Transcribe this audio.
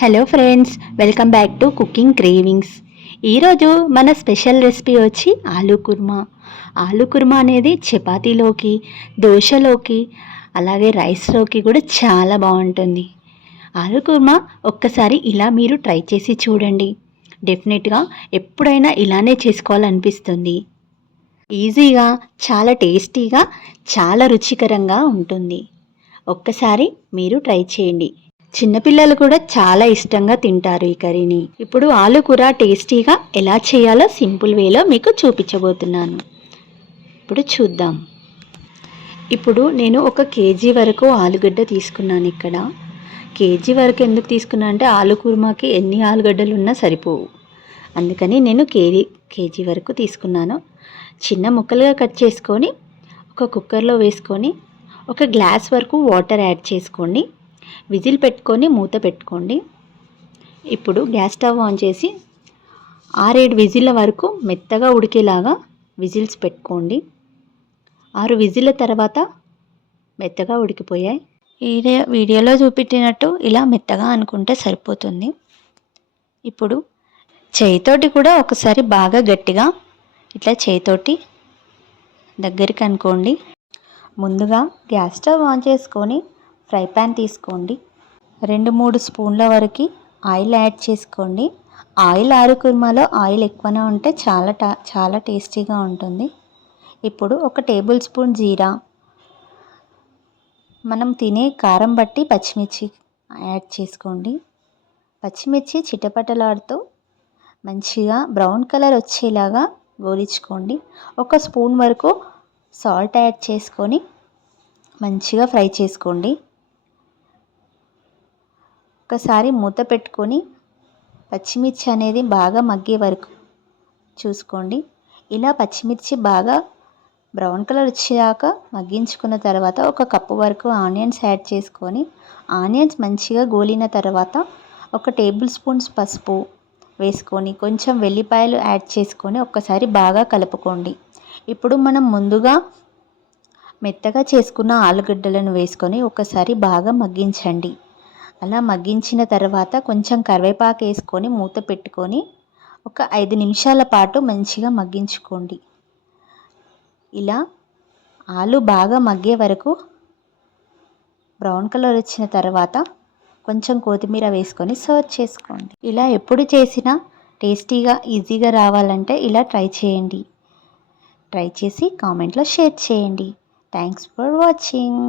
Hello friends, welcome back to cooking cravings. ఈరోజు మన special recipe వచ్చి ఆలూ కుర్మా. ఆలూ కుర్మా అనేది చపాతీలోకి, దోశలోకి, అలాగే రైస్లోకి కూడా చాలా బాగుంటుంది. ఆలూ కుర్మా ఒక్కసారి ఇలా మీరు ట్రై చేసి చూడండి. డెఫినెట్గా ఎప్పుడైనా ఇలానే చేసుకోవాలనిపిస్తుంది. ఈజీగా, చాలా టేస్టీగా, చాలా రుచికరంగా ఉంటుంది. ఒక్కసారి మీరు ట్రై చేయండి. చిన్నపిల్లలు కూడా చాలా ఇష్టంగా తింటారు ఈ కర్రీని. ఇప్పుడు ఆలు కూర టేస్టీగా ఎలా చేయాలో సింపుల్ వేలో మీకు చూపించబోతున్నాను. ఇప్పుడు చూద్దాం. ఇప్పుడు నేను 1 కేజీ వరకు ఆలుగడ్డ తీసుకున్నాను. ఇక్కడ కేజీ వరకు ఎందుకు తీసుకున్నా అంటే ఆలు కుర్మాకి ఎన్ని ఆలుగడ్డలు ఉన్నా సరిపోవు, అందుకని నేను కేజీ వరకు తీసుకున్నాను. చిన్న ముక్కలుగా కట్ చేసుకొని ఒక కుక్కర్లో వేసుకొని 1 గ్లాస్ వరకు వాటర్ యాడ్ చేసుకోండి. విజిల్ పెట్టుకొని మూత పెట్టుకోండి. ఇప్పుడు గ్యాస్ స్టవ్ ఆన్ చేసి 6-7 విజిల్ల వరకు మెత్తగా ఉడికేలాగా విజిల్స్ పెట్టుకోండి. 6 విజిల్ల తర్వాత మెత్తగా ఉడికిపోయాయి. వీడియోలో చూపెట్టినట్టు ఇలా మెత్తగా అనుకుంటే సరిపోతుంది. ఇప్పుడు చేయితోటి కూడా ఒకసారి బాగా గట్టిగా ఇట్లా చేయితోటి దగ్గరికి అనుకోండి. ముందుగా గ్యాస్ స్టవ్ ఆన్ చేసుకొని ఫ్రై ప్యాన్ తీసుకోండి. 2-3 స్పూన్ల వరకు ఆయిల్ యాడ్ చేసుకోండి. ఆలు కుర్మాలో ఆయిల్ ఎక్కువనే ఉంటే చాలా టేస్టీగా ఉంటుంది. ఇప్పుడు 1 టేబుల్ స్పూన్ జీరా, మనం తినే కారం బట్టి పచ్చిమిర్చి యాడ్ చేసుకోండి. పచ్చిమిర్చి చిటపటలాడుతూ మంచిగా బ్రౌన్ కలర్ వచ్చేలాగా గోలించుకోండి. 1 స్పూన్ వరకు సాల్ట్ యాడ్ చేసుకొని మంచిగా ఫ్రై చేసుకోండి. ఒకసారి మూత పెట్టుకొని పచ్చిమిర్చి అనేది బాగా మగ్గే వరకు చూసుకోండి. ఇలా పచ్చిమిర్చి బాగా బ్రౌన్ కలర్ వచ్చేదాకా మగ్గించుకున్న తర్వాత 1 కప్పు వరకు ఆనియన్స్ యాడ్ చేసుకొని ఆనియన్స్ మంచిగా గోలిన తర్వాత 1 టేబుల్ స్పూన్స్ పసుపు వేసుకొని కొంచెం వెల్లిపాయలు యాడ్ చేసుకొని ఒక్కసారి బాగా కలుపుకోండి. ఇప్పుడు మనం ముందుగా మెత్తగా చేసుకున్న ఆలుగడ్డలను వేసుకొని ఒకసారి బాగా మగ్గించండి. అలా మగ్గించిన తర్వాత కొంచెం కరివేపాకు వేసుకొని మూత పెట్టుకొని 5 నిమిషాల పాటు మంచిగా మగ్గించుకోండి. ఇలా ఆలు బాగా మగ్గే వరకు బ్రౌన్ కలర్ వచ్చిన తర్వాత కొంచెం కొత్తిమీర వేసుకొని సర్వ్ చేసుకోండి. ఇలా ఎప్పుడు చేసినా టేస్టీగా, ఈజీగా రావాలంటే ఇలా ట్రై చేయండి. ట్రై చేసి కామెంట్లో షేర్ చేయండి. Thanks for watching.